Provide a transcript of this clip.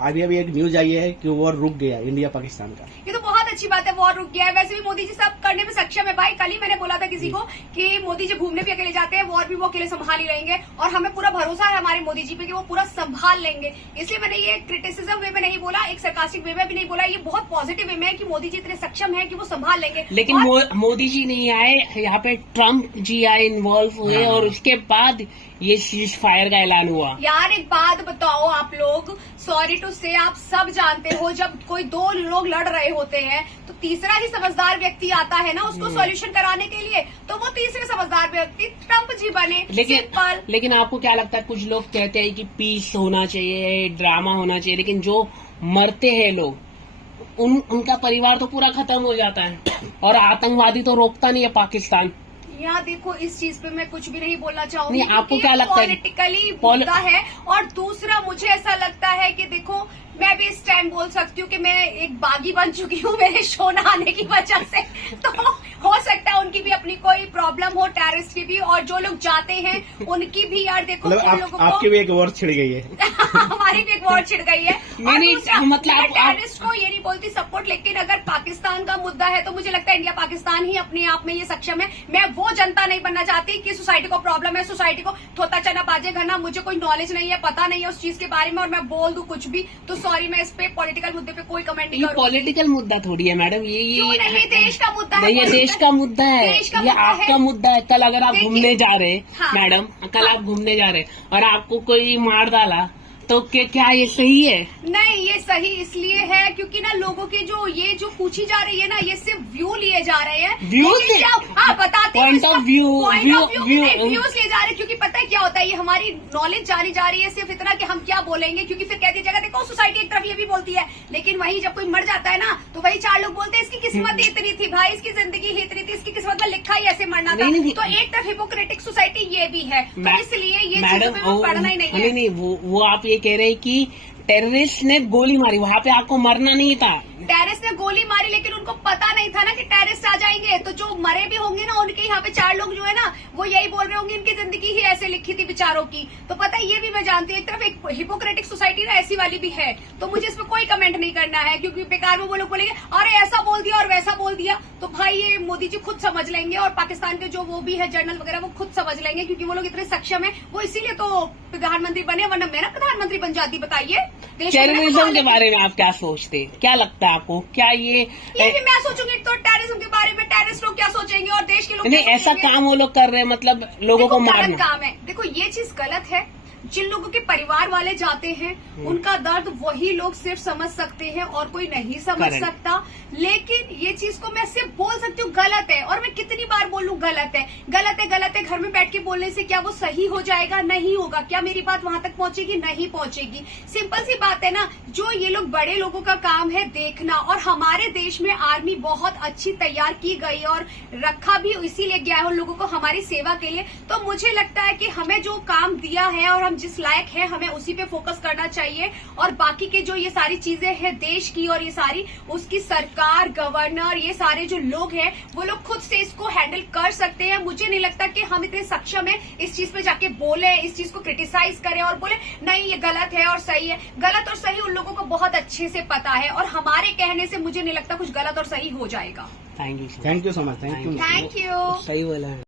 अभी एक न्यूज आई है कि वॉर रुक गया इंडिया पाकिस्तान का। ये तो बहुत अच्छी बात है, वॉर रुक गया है। वैसे भी मोदी जी सब करने में सक्षम है भाई। कल ही मैंने बोला था किसी को कि मोदी जी घूमने भी अकेले जाते हैं, वॉर भी वो अकेले संभाल ही लेंगे, और हमें पूरा भरोसा है हमारे मोदी जी पे कि वो पूरा संभाल लेंगे। इसलिए मैंने ये क्रिटिसिज्म वे में नहीं बोला, एक सरकास्टिक वे में भी नहीं बोला, ये बहुत पॉजिटिव वे में है कि मोदी जी इतने सक्षम है कि वो संभाल लेंगे। लेकिन मोदी जी नहीं आए, यहाँ पे ट्रम्प जी आए, इन्वॉल्व हुए, और उसके बाद ये सीज फायर का ऐलान हुआ। यार एक बात बताओ, आप लोग सॉरी टू से आप सब जानते हो, जब कोई दो लोग लड़ रहे होते हैं तो तीसरा ही समझदार व्यक्ति आता है ना उसको सॉल्यूशन कराने के लिए, तो वो तीसरे समझदार व्यक्ति ट्रम्प जी बने। लेकिन आपको क्या लगता है, कुछ लोग कहते हैं कि पीस होना चाहिए, ड्रामा होना चाहिए, लेकिन जो मरते हैं लोग उनका परिवार तो पूरा खत्म हो जाता है, और आतंकवादी तो रोकता नहीं है पाकिस्तान। यहाँ देखो, इस चीज पे मैं कुछ भी नहीं बोलना चाहूंगी। आपको क्या लगता है? पॉलिटिकली मुद्दा है। और दूसरा मुझे ऐसा लगता है कि देखो, मैं भी इस टाइम बोल सकती हूँ कि मैं एक बागी बन चुकी हूँ मेरे शो न आने की वजह से, तो हो सकता है उनकी भी अपनी कोई प्रॉब्लम हो, टेररिस्ट की भी, और जो लोग जाते हैं उनकी भी। यार देखो, लोगों को आपकी भी एक वॉर छिड़ गई है हमारी भी एक वॉर छिड़ गई है। मतलब टेररिस्ट को ये नहीं बोलती सपोर्ट, लेकिन अगर पाकिस्तान का मुद्दा है तो मुझे लगता है इंडिया पाकिस्तान ही अपने आप में ये सक्षम है। मैं वो जनता नहीं बनना चाहती कि सोसाइटी को प्रॉब्लम है, सोसाइटी को थोता चना बाजे घरना, मुझे कोई नॉलेज नहीं है, पता नहीं है उस चीज के बारे में, और मैं बोल दूं कुछ भी तो सॉरी, मैं इस पे पॉलिटिकल मुद्दे पे कोई कमेंट नहीं करूंगी। पॉलिटिकल मुद्दा थोड़ी है मैडम, ये नहीं, देश का मुद्दा है। ये देश का मुद्दा है, ये आपका मुद्दा है। कल अगर आप घूमने जा रहे हैं मैडम, कल आप घूमने जा रहे हैं और आपको कोई मार डाला, तो क्या ये सही है? नहीं, ये सही इसलिए है क्योंकि ना लोगों की ये जो पूछी जा रही है ना, ये सिर्फ व्यू लिए जा रहे हैं। बताते हैं पॉइंट ऑफ व्यू, व्यूज लिए जा रहे हैं, क्योंकि पता है क्या होता है, ये हमारी नॉलेज जानी जा रही है सिर्फ इतना कि हम क्या बोलेंगे, क्योंकि फिर कह दीजिएगा देखो सोसाइटी एक तरफ ये भी बोलती है, लेकिन वहीं जब कोई मर जाता है ना तो वही चार लोग बोलते हैं इसकी किस्मत इतनी थी भाई, इसकी जिंदगी ही इतनी थी, इसकी किस्मत में लिखा ही ऐसे मरना था। तो एक तरफ हिपोक्रेटिक सोसाइटी ये भी है, तो इसलिए ये चीजों में पढ़ना ही नहीं है। नहीं, वो आप ये कह रहे हैं कि टेररिस्ट ने गोली मारी, वहाँ पे आपको मरना नहीं था। टेररिस्ट ने गोली मारी, लेकिन उनको पता नहीं था ना कि टेररिस्ट आ जाएंगे, तो जो मरे भी होंगे ना उनके यहाँ पे चार लोग जो है ना वो यही बोल रहे होंगे इनकी जिंदगी ही ऐसे लिखी थी बेचारों की। तो पता है, ये भी मैं जानती हूँ, एक तरफ एक हिपोक्रेटिक सोसाइटी ना ऐसी वाली भी है, तो मुझे इसमें कोई कमेंट नहीं करना है, क्योंकि बेकार में वो लोग बोलेंगे अरे ऐसा बोल दिया और वैसा बोल दिया। तो भाई ये मोदी जी खुद समझ लेंगे, और पाकिस्तान के जो वो भी है जर्नल वगैरह वो खुद समझ लेंगे, क्योंकि वो लोग इतने सक्षम है, वो इसीलिए तो प्रधानमंत्री बने, वरना मैं ना प्रधानमंत्री बन जाती। बताइए टेररिज्म के बारे में आप क्या सोचते हैं, क्या लगता है आपको? क्या ये भी मैं सोचूंगी तो टेररिज्म के बारे में, टेररिस्ट लोग क्या सोचेंगे और देश के लोग नहीं, ऐसा काम वो लोग कर रहे हैं, मतलब लोगों को मारना काम है। देखो, ये चीज गलत है। जिन लोगों के परिवार वाले जाते हैं उनका दर्द वही लोग सिर्फ समझ सकते हैं और कोई नहीं समझ सकता, लेकिन ये चीज को मैं सिर्फ बोल सकती हूँ गलत है, और मैं कितनी बार बोलूँ गलत है, गलत है, गलत है। घर में बैठ के बोलने से क्या वो सही हो जाएगा? नहीं होगा। क्या मेरी बात वहां तक पहुंचेगी? नहीं पहुंचेगी। सिंपल सी बात है ना, जो ये लोग बड़े लोगों का काम है देखना, और हमारे देश में आर्मी बहुत अच्छी तैयार की गई और रखा भी इसीलिए गया है उन लोगों को हमारी सेवा के लिए। तो मुझे लगता है कि हमें जो काम दिया है और हम जिस लायक है हमें उसी पे फोकस करना चाहिए, और बाकी के जो ये सारी चीजें हैं देश की और ये सारी उसकी सरकार, गवर्नर, ये सारे जो लोग हैं वो लोग खुद से इसको हैंडल कर सकते हैं। मुझे नहीं लगता कि हम इतने सक्षम हैं इस चीज पे जाके बोले, इस चीज को क्रिटिसाइज करें और बोले नहीं ये गलत है और सही है। गलत और सही उन लोगों को बहुत अच्छे से पता है, और हमारे कहने से मुझे नहीं लगता कुछ गलत और सही हो जाएगा। Thank you so much. Thank you. सही बोला है।